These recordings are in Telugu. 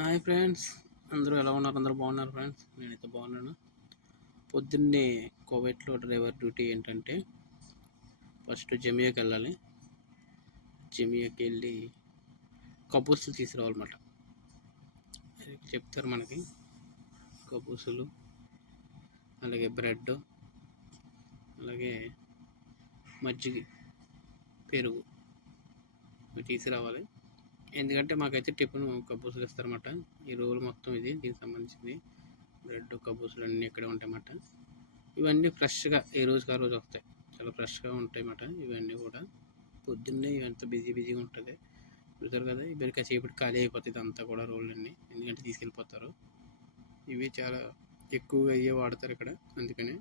హాయ్ ఫ్రెండ్స్, అందరూ ఎలా ఉన్నారు? అందరూ బాగున్నారు ఫ్రెండ్స్. నేనైతే బాగున్నాను. పొద్దున్నే కోవైట్లో డ్రైవర్ డ్యూటీ ఏంటంటే ఫస్ట్ జమియాకి వెళ్ళాలి. జమియాకి వెళ్ళి కబూసులు తీసుకురావాలన్నమాట. చెప్తారు మనకి కబూసులు, అలాగే బ్రెడ్, అలాగే మజ్జిగ, పెరుగు తీసుకురావాలి. ఎందుకంటే మాకైతే టిఫిన్ కబూసులు ఇస్తారన్నమాట. ఈ రోజు మొత్తం దీనికి సంబంధించింది బ్రెడ్, కబూసులు అన్నీ ఇక్కడే ఉంటాయన్నమాట. ఇవన్నీ ఫ్రెష్గా ఏ రోజుకి ఆ రోజు వస్తాయి, చాలా ఫ్రెష్గా ఉంటాయి అన్నమాట. ఇవన్నీ కూడా పొద్దున్నే ఇవంతా బిజీగా ఉంటుంది, చూసారు కదా. ఇవన్నీ కాసేపటి ఖాళీ అయిపోతుంది ఇదంతా కూడా రోళ్ళన్నీ, ఎందుకంటే తీసుకెళ్ళిపోతారు. ఇవి చాలా ఎక్కువగా అయ్యే వాడతారు ఇక్కడ, అందుకని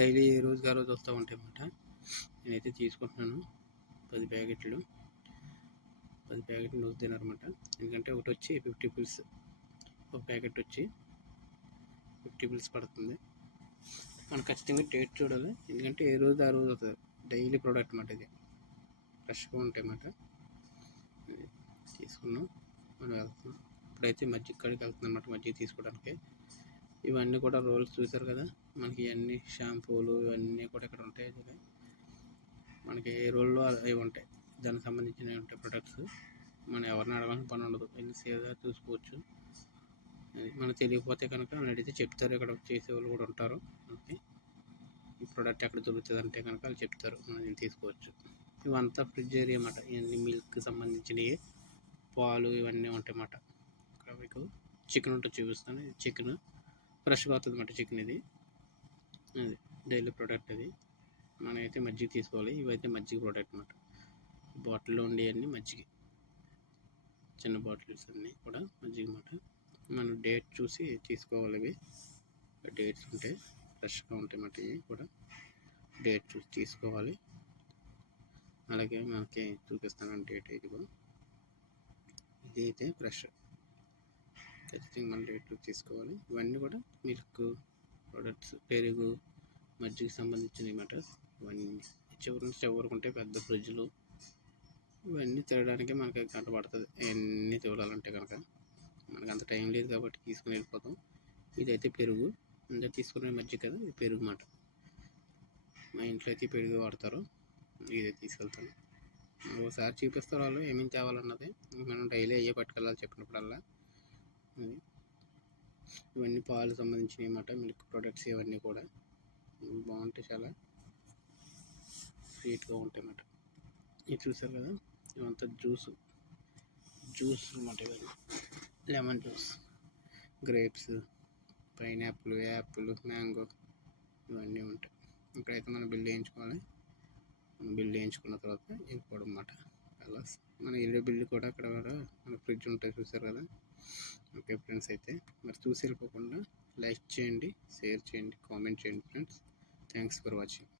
డైలీ ఏ రోజుకి ఆ రోజు వస్తూ ఉంటాయి అన్నమాట. నేనైతే తీసుకుంటున్నాను 10 ప్యాకెట్లు నూనె తినారన్నమాట. ఎందుకంటే ఒకటి వచ్చి 50 పిల్స్, ఒక ప్యాకెట్ వచ్చి 50 పిల్స్ పడుతుంది. మనం ఖచ్చితంగా డేట్ చూడాలి, ఎందుకంటే ఏ రోజు ఆ రోజు అవుతుంది. డైలీ ప్రోడక్ట్ అన్నమాట, ఇది ఫ్రెష్గా ఉంటాయి అన్నమాట. తీసుకున్నాం, మనం వెళ్తున్నాం. ఇప్పుడైతే మజ్జిగ కాడికి వెళ్తున్నాం అన్నమాట, మజ్జిగ తీసుకోవడానికి. ఇవన్నీ కూడా రోల్స్ చూసారు కదా, మనకి ఇవన్నీ షాంపూలు ఇవన్నీ కూడా ఇక్కడ ఉంటాయి. మనకి ఏ రోల్లో అవి ఉంటాయి, దానికి సంబంధించినవి ఉంటాయి ప్రొడక్ట్స్. మనం ఎవరిని అడగాల్సిన పని ఉండదు, వెళ్ళి సేవ్గా చూసుకోవచ్చు. మనకు తెలియకపోతే కనుక వాళ్ళు అడిగితే చెప్తారు, ఇక్కడ చేసేవాళ్ళు కూడా ఉంటారు. మనకి ఈ ప్రోడక్ట్ ఎక్కడ దొరుకుతుంది అంటే కనుక వాళ్ళు చెప్తారు, మనం తీసుకోవచ్చు. ఇవంతా ఫ్రిడ్జ్ ఏరియా అన్నమాట. ఇవన్నీ మిల్క్ సంబంధించినవి, పాలు ఇవన్నీ ఉంటాయి అన్నమాట. ఇక్కడ మీకు చికెన్ ఉంటుంది, చూపిస్తాను. ఇది చికెన్ ఫ్రెష్గా అవుతుంది అన్నమాట. చికెన్ ఇది డైలీ ప్రోడక్ట్. ఇది మనమైతే మజ్జిగ తీసుకోవాలి. ఇవైతే మజ్జిగ ప్రోడక్ట్ అన్నమాట. బాటిల్లో ఉండేవన్నీ మజ్జిగ, చిన్న బాటిల్స్ అన్నీ కూడా మజ్జిగ అన్నమాట. మనం డేట్ చూసి తీసుకోవాలి. ఇవి డేట్స్ ఉంటాయి, ఫ్రెష్గా ఉంటాయి అన్నమాట. ఇవి కూడా డేట్ చూసి తీసుకోవాలి. అలాగే మనకి చూపిస్తాను డేట్. ఇది అయితే ఫ్రెష్, ఖచ్చితంగా మనం డేట్ చూసి తీసుకోవాలి. ఇవన్నీ కూడా మిల్క్ ప్రొడక్ట్స్, పెరుగు, మజ్జిగ సంబంధించినవి అన్నమాట. ఇవన్నీ చివరికి ఉంటాయి పెద్ద ఫ్రిడ్జ్లు. ఇవన్నీ తినడానికి మనకి గంట పడుతుంది, ఇవన్నీ తినాలంటే కనుక. మనకు అంత టైం లేదు కాబట్టి తీసుకుని వెళ్ళిపోతాం. ఇదైతే పెరుగు, ఇంకా తీసుకునే మజ్జిగ కదా, ఇది పెరుగు అన్నమాట. మా ఇంట్లో అయితే పెరుగు వాడతారు. ఇదే తీసుకెళ్తాను. ఒకసారి చూపిస్తారు వాళ్ళు ఏమేమి తేవాలన్నది, మనం డైలీ అయ్యే పట్టుకెళ్ళాలి చెప్పినప్పుడల్లా. ఇవన్నీ పాలు సంబంధించినవి అన్నమాట, మిల్క్ ప్రొడక్ట్స్. ఇవన్నీ కూడా బాగుంటాయి, చాలా స్వీట్గా ఉంటాయి అన్నమాట. ఇది చూసారు కదా, ఇవంతా జ్యూస్ అన్నమాట. ఇవన్నీ lemon juice, grapes, pineapple, Apple, mango ఇవన్నీ ఉంటాయి. ఇక్కడైతే మనం బిల్ వేయించుకోవాలి. బిల్ వేయించుకున్న తర్వాత వెళ్ళిపోవడం అన్నమాట. అలా మన ఇల్లు బిల్లు కూడా అక్కడ కూడా మన ఫ్రిడ్జ్ ఉంటుంది, చూసారు కదా. ఓకే ఫ్రెండ్స్, అయితే మరి చూసి వెళ్ళిపోకుండా లైక్ చేయండి, షేర్ చేయండి, కామెంట్ చేయండి ఫ్రెండ్స్. Thanks for watching.